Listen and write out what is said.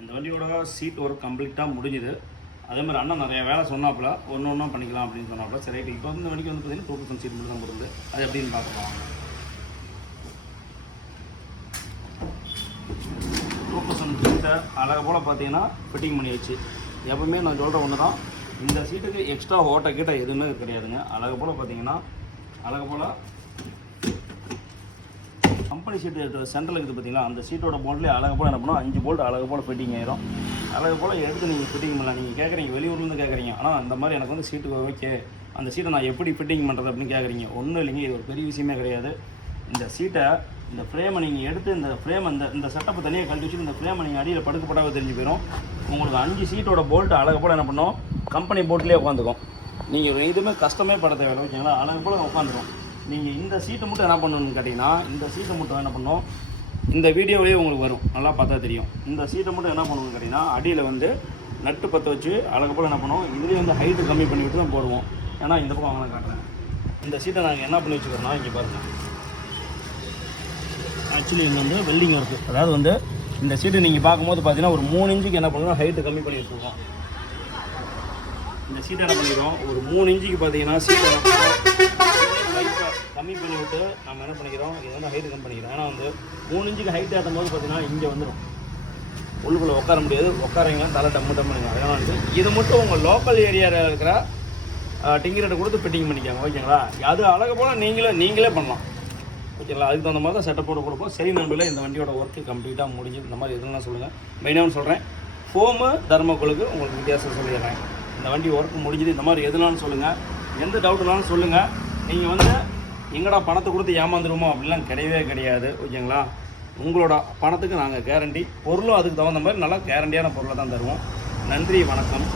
இந்த வண்டியோட seat work கம்ப்ளீட்டாக முடிஞ்சுது. அதே மாதிரி அண்ணன் நிறைய வேலை சொன்னாப்புல ஒன்று ஒன்றா பண்ணிக்கலாம் அப்படின்னு சொன்னாப்புல. சரி ரைட்டு. இப்போ வந்து இந்த வண்டிக்கு வந்து பார்த்தீங்கன்னா 2000 சீட் மட்டும் தான் வருது. அது எப்படின்னு பார்க்கலாம். 2000 சீட்டை அழகாக போல் பார்த்தீங்கன்னா ஃபிட்டிங் பண்ணி வச்சு எப்பவுமே நான் சொல்கிற ஒன்று தான், இந்த சீட்டுக்கு எக்ஸ்ட்ரா ஓட்ட கீட்ட எதுவுமே கிடையாதுங்க. அழகாக போல் பார்த்தீங்கன்னா அழகாக போல் கம்பெனி சீட்டு சென்ட்ரல் இருக்குது பார்த்தீங்களா, அந்த சீட்டோட போல்ட்லேயே அழகாக போல் என்ன பண்ணோம் 5 போல்ட் அழகாக போல் ஃபிட்டிங் ஆயிரும். அழகாக போல் எடுத்து நீங்கள் ஃபிட்டிங் பண்ணலாம். நீங்கள் கேட்குறீங்க வெளியூர்லேருந்து கேட்குறீங்க, ஆனால் அந்த மாதிரி எனக்கு வந்து சீட்டு ஓகே, அந்த சீட்டை நான் எப்படி ஃபிட்டிங் பண்ணுறது அப்படின்னு கேட்குறீங்க. ஒன்றும் இல்லைங்க, இது ஒரு பெரிய விஷயமே கிடையாது. இந்த சீட்டை இந்த ஃப்ரேமை நீங்கள் எடுத்து இந்த ஃப்ரேம் இந்த செட்டப்பை தனியாக கழட்டி வச்சுட்டு இந்த ஃப்ரேமை நீங்கள் அடியில் படுக்கப்படாத தெரிஞ்சு போயிடும். உங்களுக்கு 5 சீட்டோட போல்ட்டு அழகாக போல் என்ன பண்ணோம் கம்பெனி போல்ட்லேயே உட்காந்துக்கும். நீங்கள் எதுவுமே கஷ்டமே பட தேவையில்லை. ஓகேங்களா, அழகாக போல் உட்காந்துரும். நீங்கள் இந்த சீட்டை மட்டும் என்ன பண்ணணும்னு கேட்டிங்கன்னா, இந்த சீட்டை மட்டும் என்ன பண்ணணும், இந்த வீடியோவிலே உங்களுக்கு வரும், நல்லா பார்த்தா தெரியும். இந்த சீட்டை மட்டும் என்ன பண்ணணும்னு கேட்டிங்கன்னா, அடியில் வந்து நட்டு பற்ற வச்சு அழகாக போல் என்ன பண்ணுவோம், இதுலேயே வந்து ஹைட்டு கம்மி பண்ணிவிட்டு தான் போடுவோம். ஏன்னா இந்த பக்கம் வாங்க காட்டுறேன். இந்த சீட்டை நாங்கள் என்ன பண்ணி வச்சுக்கிறோன்னா, இங்கே பாருங்கள், ஆக்சுவலி இங்கே வந்து வெல்டிங் இருக்குது. அதாவது வந்து இந்த சீட்டு நீங்கள் பார்க்கும்போது பார்த்தீங்கன்னா ஒரு 3 இன்ச்சுக்கு என்ன பண்ணுவோம் ஹைட்டு கம்மி பண்ணி வச்சுருக்கோம். இந்த சீட்டை என்ன பண்ணிக்கிறோம், ஒரு 3 இன்ச்சுக்கு பார்த்தீங்கன்னா சீட்டை கம்மி பண்ணி விட்டு நம்ம என்ன பண்ணிக்கிறோம், இது வந்து ஹைட்டு கம்மி பண்ணிக்கிறோம். ஏன்னா வந்து 3 இன்ச்சுக்கு ஹைட் ஏற்றும் போது பார்த்தீங்கன்னா இங்கே வந்துடும், உள்ளுக்குள்ளே உட்கார முடியாது, உட்காரவங்களாம் தலை டம்மு டம்முங்க. அதனால் வந்து இது மட்டும் உங்கள் லோக்கல் ஏரியாவில் இருக்கிற டிங்கரேட்டை கொடுத்து ஃபிட்டிங் பண்ணிக்காங்க. ஓகேங்களா, அது அழகாக போல் நீங்களே பண்ணலாம். ஓகேங்களா, அதுக்கு தகுந்த மாதிரி தான் செட்டப்போட கொடுப்போம். சரி நண்பர்களே, இந்த வண்டியோட ஒர்க்கு கம்ப்ளீட்டாக முடிஞ்சு. இந்த மாதிரி எதுலாம் சொல்லுங்கள். மெயினாக சொல்கிறேன், ஃபோமு தர்மக்கோலுக்கு உங்களுக்கு வித்தியாசம் சொல்லிடுறேன். இந்த வண்டி ஒர்க்கு முடிஞ்சுது. இந்த மாதிரி எதுனாலும் சொல்லுங்கள், எந்த டவுட்னாலும் சொல்லுங்கள். நீங்கள் வந்து எங்கடா பணத்தை கொடுத்து ஏமாந்துருமோ அப்படிலாம் கிடையவே கிடையாது. ஓகேங்களா, உங்களோட பணத்துக்கு நாங்கள் கேரண்டி, பொருளும் அதுக்கு தகுந்த மாதிரி நல்லா கேரண்டியான பொருளை தான் தருவோம். நன்றி, வணக்கம்.